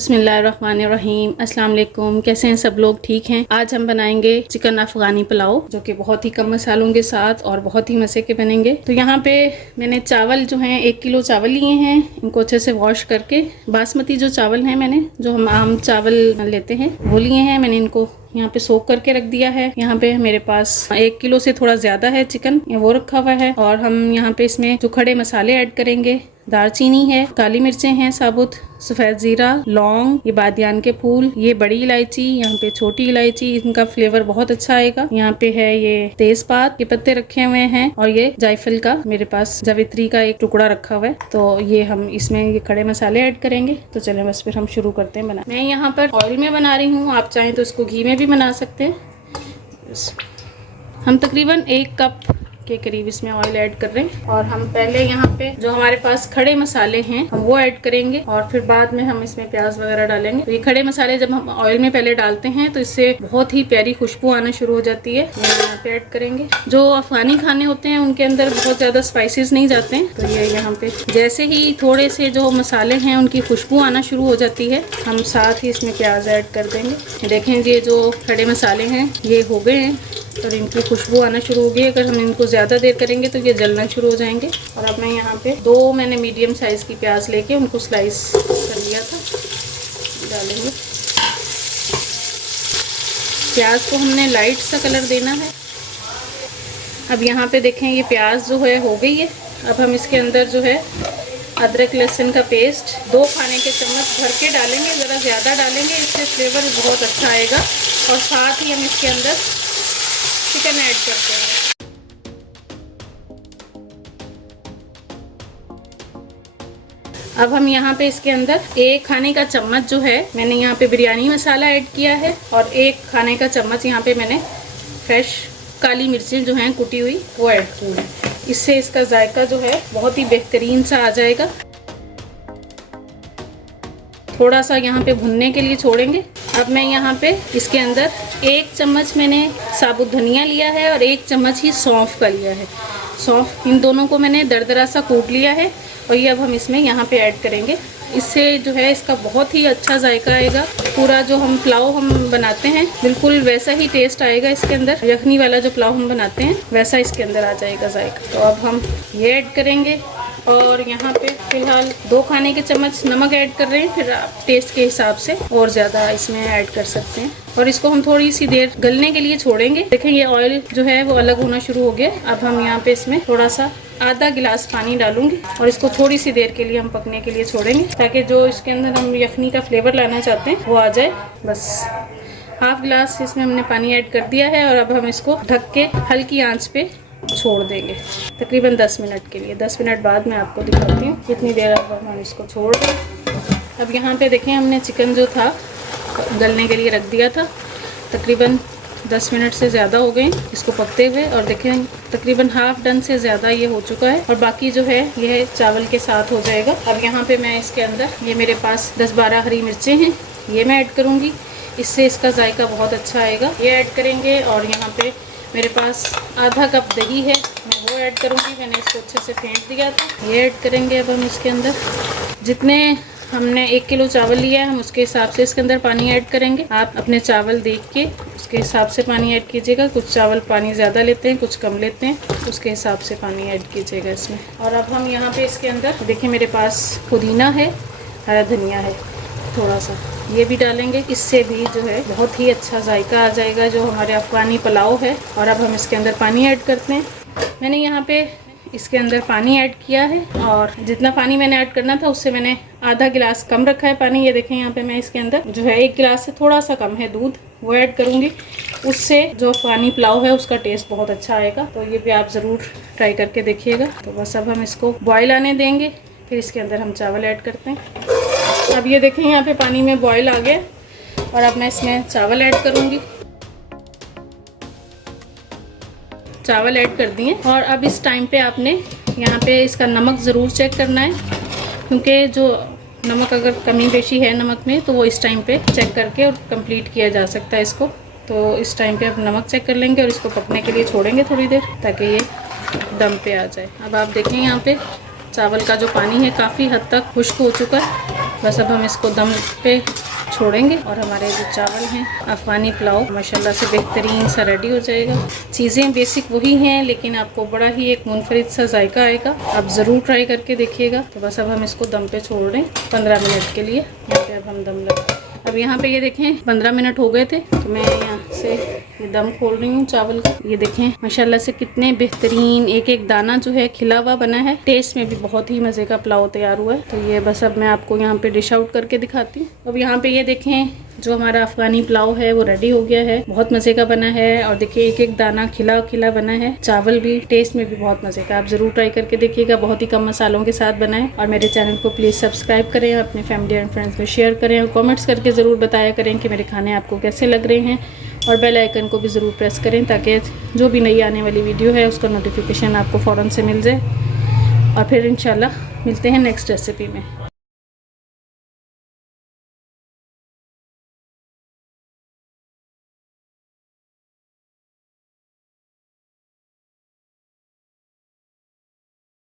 बिस्मिल्लाहिर्रहमानिर्रहीम। अस्सलाम वालेकुम। कैसे हैं सब लोग? ठीक हैं। आज हम बनाएंगे चिकन अफ़गानी पुलाव, जो कि बहुत ही कम मसालों के साथ और बहुत ही मज़े के बनेंगे। तो यहाँ पे मैंने चावल जो हैं 1 किलो चावल लिए हैं। इनको अच्छे से वॉश करके, बासमती जो चावल हैं मैंने, जो हम आम चावल लेते हैं, वो लिए हैं। मैंने इनको यहाँ पे सोक करके रख दिया है। यहाँ पे मेरे पास 1 किलो से थोड़ा ज़्यादा है चिकन, वो रखा हुआ है। और हम यहाँ पे इसमें जो खड़े मसाले ऐड करेंगे, दालचीनी है, काली मिर्चें हैं साबुत, सफ़ेद ज़ीरा, लौंग, ये बादियान के फूल, ये बड़ी इलायची, यहाँ पे छोटी इलायची, इनका फ्लेवर बहुत अच्छा आएगा। यहाँ पे है ये तेज़पात के पत्ते रखे हुए हैं, और ये जायफल का, मेरे पास जावित्री का एक टुकड़ा रखा हुआ है। तो ये हम इसमें ये खड़े मसाले ऐड करेंगे। तो चलें बस फिर हम शुरू करते हैं बना। मैं यहाँ पर ऑयल में बना रही हूँ, आप चाहें तो इसको घी में भी बना सकते हैं। हम तकरीबन 1 कप के करीब इसमें ऑयल ऐड कर रहे हैं। और हम पहले यहाँ पे जो हमारे पास खड़े मसाले हैं हम वो ऐड करेंगे, और फिर बाद में हम इसमें प्याज वगैरह डालेंगे। तो ये खड़े मसाले जब हम ऑयल में पहले डालते हैं तो इससे बहुत ही प्यारी खुशबू आना शुरू हो जाती है। यहाँ पे ऐड करेंगे। जो अफगानी खाने होते हैं उनके अंदर बहुत ज़्यादा स्पाइसेस नहीं जाते हैं, तो ये यहाँ पे जैसे ही थोड़े से जो मसाले हैं उनकी खुशबू आना शुरू हो जाती है, हम साथ ही इसमें प्याज ऐड कर देंगे। देखें ये जो खड़े मसाले हैं ये हो गए हैं और इनकी खुशबू आना शुरू हो गई। अगर हम इनको ज़्यादा देर करेंगे तो ये जलना शुरू हो जाएंगे। और अब मैं यहाँ पे 2 मैंने मीडियम साइज़ की प्याज लेके उनको स्लाइस कर लिया था, डालेंगे। प्याज को हमने लाइट सा कलर देना है। अब यहाँ पे देखें ये प्याज जो है हो गई है। अब हम इसके अंदर जो है अदरक लहसुन का पेस्ट 2 खाने के चम्मच भर के डालेंगे। ज़रा ज़्यादा डालेंगे, इससे फ्लेवर बहुत अच्छा आएगा। और साथ ही हम इसके अंदर चिकन ऐड करते हैं। अब हम यहाँ पे इसके अंदर 1 खाने का चम्मच जो है मैंने यहाँ पे बिरयानी मसाला ऐड किया है, और 1 खाने का चम्मच यहाँ पे मैंने फ्रेश काली मिर्चें जो हैं कुटी हुई वो ऐड की हैं। इससे इसका जायका जो है बहुत ही बेहतरीन सा आ जाएगा। थोड़ा सा यहाँ पे भुनने के लिए छोड़ेंगे। अब मैं यहाँ पे इसके अंदर 1 चम्मच मैंने साबुत धनिया लिया है और 1 चम्मच ही सौंफ का लिया है। सौंफ, इन दोनों को मैंने दरदरा सा कूट लिया है, और ये अब हम इसमें यहाँ पे ऐड करेंगे। इससे जो है इसका बहुत ही अच्छा जायका आएगा। पूरा जो हम पुलाव हम बनाते हैं बिल्कुल वैसा ही टेस्ट आएगा इसके अंदर। यखनी वाला जो पुलाव हम बनाते हैं वैसा इसके अंदर आ जाएगा जायका। तो अब हम ये ऐड करेंगे, और यहाँ पे फिलहाल 2 खाने के चम्मच नमक ऐड कर रहे हैं। फिर आप टेस्ट के हिसाब से और ज़्यादा इसमें ऐड कर सकते हैं। और इसको हम थोड़ी सी देर गलने के लिए छोड़ेंगे। देखें ये ऑयल जो है वो अलग होना शुरू हो गया। अब हम यहाँ पे इसमें थोड़ा सा आधा गिलास पानी डालूंगी, और इसको थोड़ी सी देर के लिए हम पकने के लिए छोड़ेंगे, ताकि जो इसके अंदर हम यखनी का फ्लेवर लाना चाहते हैं वो आ जाए। बस ½ गिलास इसमें हमने पानी ऐड कर दिया है, और अब हम इसको ढक के हल्की आंच पे छोड़ देंगे तकरीबन 10 मिनट के लिए। 10 मिनट बाद मैं आपको दिखाती हूँ कितनी देर अब हम इसको छोड़ दें। अब यहाँ पे देखें हमने चिकन जो था गलने के लिए रख दिया था। तकरीबन 10 मिनट से ज़्यादा हो गए इसको पकते हुए, और देखें तकरीबन ½ डन से ज़्यादा ये हो चुका है। और बाकी जो है ये चावल के साथ हो जाएगा। अब यहाँ पे मैं इसके अंदर ये मेरे पास 10-12 हरी मिर्चें हैं, ये मैं ऐड करूँगी। इससे इसका जायका बहुत अच्छा आएगा। ये ऐड करेंगे। और यहाँ पे मेरे पास आधा कप दही है, मैं वो ऐड करूँगी। मैंने इसको अच्छे से फेंट दिया था। ये ऐड करेंगे अब हम इसके अंदर। जितने हमने 1 किलो चावल लिया है हम उसके हिसाब से इसके अंदर पानी ऐड करेंगे। आप अपने चावल देख के उसके हिसाब से पानी ऐड कीजिएगा। कुछ चावल पानी ज़्यादा लेते हैं, कुछ कम लेते हैं, उसके हिसाब से पानी ऐड कीजिएगा इसमें। और अब हम यहाँ पे इसके अंदर देखिए मेरे पास पुदीना है, हरा धनिया है, थोड़ा सा ये भी डालेंगे। इससे भी जो है बहुत ही अच्छा जायका आ जाएगा जो हमारे अफ़गानी पुलाव है। और अब हम इसके अंदर पानी ऐड करते हैं। मैंने यहाँ पे इसके अंदर पानी ऐड किया है, और जितना पानी मैंने ऐड करना था उससे मैंने आधा गिलास कम रखा है पानी। ये देखें यहाँ पे मैं इसके अंदर जो है 1 गिलास से थोड़ा सा कम है दूध, वो ऐड करूँगी। उससे जो अफ़गानी पुलाव है उसका टेस्ट बहुत अच्छा आएगा। तो ये भी आप ज़रूर ट्राई करके देखिएगा। तो बस अब हम इसको बॉयल आने देंगे, फिर इसके अंदर हम चावल ऐड करते हैं। अब ये देखें यहाँ पे पानी में बॉयल आ गया, और अब मैं इसमें चावल ऐड करूँगी। चावल ऐड कर दिए। और अब इस टाइम पे आपने यहाँ पे इसका नमक ज़रूर चेक करना है, क्योंकि जो नमक अगर कमी बेशी है नमक में तो वो इस टाइम पे चेक करके और कंप्लीट किया जा सकता है इसको। तो इस टाइम पे आप नमक चेक कर लेंगे और इसको पकने के लिए छोड़ेंगे थोड़ी देर, ताकि ये दम पे आ जाए। अब आप देखें यहाँ पे चावल का जो पानी है काफ़ी हद तक खुश्क हो चुका है। बस अब हम इसको दम पे छोड़ेंगे और हमारे जो चावल हैं अफ़गानी पुलाव माशाल्लाह से बेहतरीन सा रेडी हो जाएगा। चीज़ें बेसिक वही हैं लेकिन आपको बड़ा ही एक मुनफरिद सा जायका आएगा। आप ज़रूर ट्राई करके देखिएगा। तो बस अब हम इसको दम पे छोड़ रहे हैं 15 मिनट के लिए। यहाँ पे अब हम दम लगा, अब यहाँ पे ये देखें 15 मिनट हो गए थे तो मैं यहाँ से ये दम खोल रही हूँ चावल का। ये देखें माशाल्लाह से कितने बेहतरीन एक एक दाना जो है खिला हुआ बना है। टेस्ट में भी बहुत ही मज़े का पुलाव तैयार हुआ है। तो ये बस अब मैं आपको यहाँ पे डिश आउट करके दिखाती हूँ। अब यहाँ पे ये देखें जो हमारा अफ़गानी पुलाव है वो रेडी हो गया है। बहुत मज़े का बना है और देखिए एक एक दाना खिला खिला बना है। चावल भी टेस्ट में भी बहुत मज़े का। आप ज़रूर ट्राई करके देखिएगा। बहुत ही कम मसालों के साथ बना है। और मेरे चैनल को प्लीज़ सब्सक्राइब करें, अपने फैमिली एंड फ्रेंड्स में शेयर करें और कॉमेंट्स करके ज़रूर बताया करें कि मेरे खाने आपको कैसे लग रहे हैं। और बेल आइकन को भी ज़रूर प्रेस करें ताकि जो भी नई आने वाली वीडियो है उसका नोटिफिकेशन आपको फ़ौरन से मिल जाए। और फिर इंशाल्लाह मिलते हैं नेक्स्ट रेसिपी में।